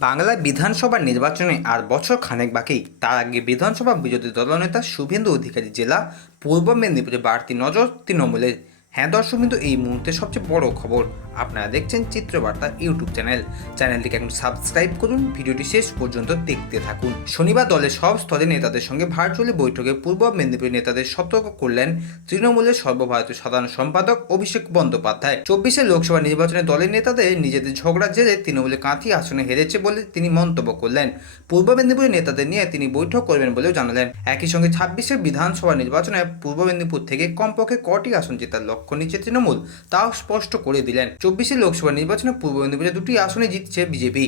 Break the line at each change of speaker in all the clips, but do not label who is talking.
বাংলায় বিধানসভা নির্বাচনে আর বছর খানেক বাকি। তার আগে বিধানসভা বিরোধী দলনেতা শুভেন্দু অধিকারী জেলা, পূর্ব মেদিনীপুরে বাড়তি নজর তৃণমূলের। হ্যাঁ দর্শক কিন্তু এই মুহূর্তে সবচেয়ে বড় খবর আপনারা দেখছেন চিত্রবার্তা ইউটিউব চ্যানেল। চ্যানেলটিকে এখন সাবস্ক্রাইব করুন, ভিডিওটি শেষ পর্যন্ত দেখতে থাকুন। শনিবার দলের সব স্তরের নেতাদের সঙ্গে ভার্চুয়ালি বৈঠকে পূর্ব মেদিনীপুরের নেতাদের সতর্ক করলেন তৃণমূলের সর্বভারতীয় সাধারণ সম্পাদক অভিষেক বন্দ্যোপাধ্যায়। চব্বিশে লোকসভা নির্বাচনে দলের নেতাদের নিজেদের ঝগড়ার জেরে তৃণমূলের কাঁথি আসনে হেরেছে বলে তিনি মন্তব্য করলেন। পূর্ব মেদিনীপুরের নেতাদের নিয়ে তিনি বৈঠক করবেন বলেও জানালেন। একই সঙ্গে ছাব্বিশের বিধানসভা নির্বাচনে পূর্ব মেদিনীপুর থেকে কমপক্ষে কটি আসন জেতার লক্ষ্য নিচ্ছে তৃণমূল, তাও স্পষ্ট করে দিলেন। চব্বিশে লোকসভা নির্বাচনে পূর্ব মেদিনীপুরে দুটি আসনে জিতছে বিজেপি।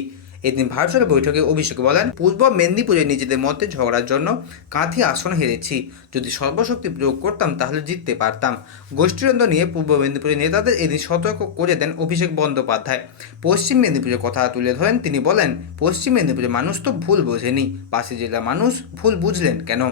এদিন ভার্চুয়াল বৈঠকে অভিষেক বলেন, পূর্ব মেদিনীপুরে নিজেদের মধ্যে ঝগড়ার জন্য কাঁথি আসন হেরেছি। যদি সর্বশক্তি প্রয়োগ করতাম, তাহলে জিততে পারতাম। গোষ্ঠীদ্বন্দ্ব নিয়ে পূর্ব মেদিনীপুরের নেতাদের এদিন সতর্ক করে দেন অভিষেক বন্দ্যোপাধ্যায়। পশ্চিম মেদিনীপুরের কথা তুলে ধরেন, তিনি বলেন, পশ্চিম মেদিনীপুরের মানুষ তো ভুল বোঝেনি, পাশের জেলার মানুষ ভুল বুঝলেন কেন?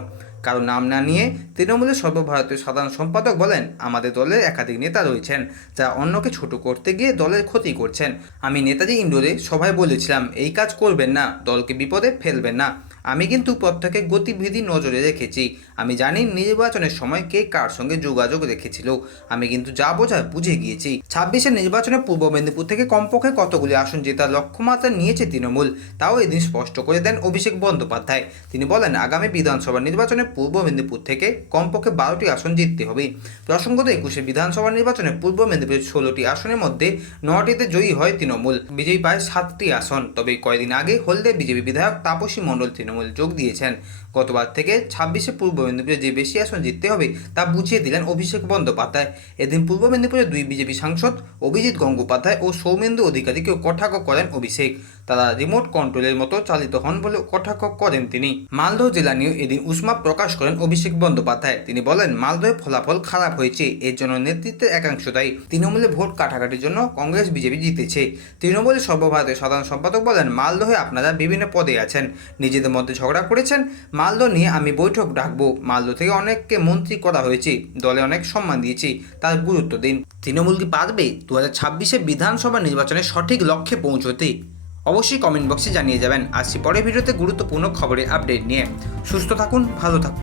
কারও নাম না নিয়ে তৃণমূলের সর্বভারতীয় সাধারণ সম্পাদক বলেন, আমাদের দলের একাধিক নেতা রয়েছেন যা অন্যকে ছোট করতে গিয়ে দলের ক্ষতি করছেন। আমি নেতাজি ইন্ডোরে সভায় বলেছিলাম, এই কাজ করবেন না, দলকে বিপদে ফেলবেন না। আমি কিন্তু প্রত্যেকে গতিবিধি নজরে রেখেছি আমি জানি নির্বাচনের সময় কে কার সঙ্গে যোগাযোগ রেখেছিল। আমি কিন্তু যা বোঝার বুঝে গিয়েছি। ছাব্বিশের নির্বাচনে পূর্ব মেদিনীপুর থেকে কমপক্ষে কতগুলি আসন জেতার লক্ষ্যমাত্রা নিয়েছে তৃণমূল, তাও এদিন স্পষ্ট করে দেন অভিষেক বন্দ্যোপাধ্যায়। তিনি বলেন, আগামী বিধানসভা নির্বাচনে পূর্ব মেদিনীপুর থেকে কমপক্ষে বারোটি আসন জিততে হবে। প্রসঙ্গত, একুশে বিধানসভা নির্বাচনে পূর্ব মেদিনীপুরের ষোলোটি আসনের মধ্যে নটিতে জয়ী হয় তৃণমূল। বিজেপি পায় সাতটি আসন। তবে কয়েকদিন আগে হলদে বিজেপি বিধায়ক তাপসী মণ্ডল তৃণমূল যোগ দিয়েছেন। গতবার থেকে ছাব্বিশে পূর্ব মেদিনীপুরে যে বেশি আসন জিততে হবে, তা বুঝিয়ে দিলেন অভিষেক বন্দ্যোপাধ্যায়। এদিন পূর্ব মেদিনীপুরে দুই বিজেপি সাংসদ অভিজিৎ গঙ্গোপাধ্যায় ও সৌমেন্দু অধিকারীকেও কটাক্ষ করেন অভিষেক। তারা রিমোট কন্ট্রোলের মতো চালিত হন বলে কটাক্ষ করেন তিনি। মালদহ জেলা নিয়ে এদিন উষ্মা প্রকাশ করেন অভিষেক বন্দ্যোপাধ্যায়। তিনি বলেন মালদহের ফলাফল খারাপ হয়েছে, এর জন্য নেতৃত্বের একাংশ দায়ী। তৃণমূলে ভোট কাটাকাটির জন্য কংগ্রেস, বিজেপি জিতেছে। তৃণমূলের সর্বভারতীয় সাধারণ সম্পাদক বলেন, মালদহে আপনারা বিভিন্ন পদে আছেন, নিজেদের মধ্যে ঝগড়া করেছেন, মালদহ নিয়ে আমি বৈঠক ডাকবো। মালদহ থেকে অনেককে মন্ত্রী করা হয়েছে, দলে অনেক সম্মান দিয়েছি, তার গুরুত্ব দিন। তৃণমূল কি পারবে? দু হাজার ছাব্বিশে বিধানসভা নির্বাচনে সঠিক লক্ষ্যে পৌঁছতে। অবশ্যই কমেন্ট বক্সে জানিয়ে যাবেন। আসছি পরের ভিডিওতে গুরুত্বপূর্ণ খবরের আপডেট নিয়ে। সুস্থ থাকুন, ভালো থাকুন।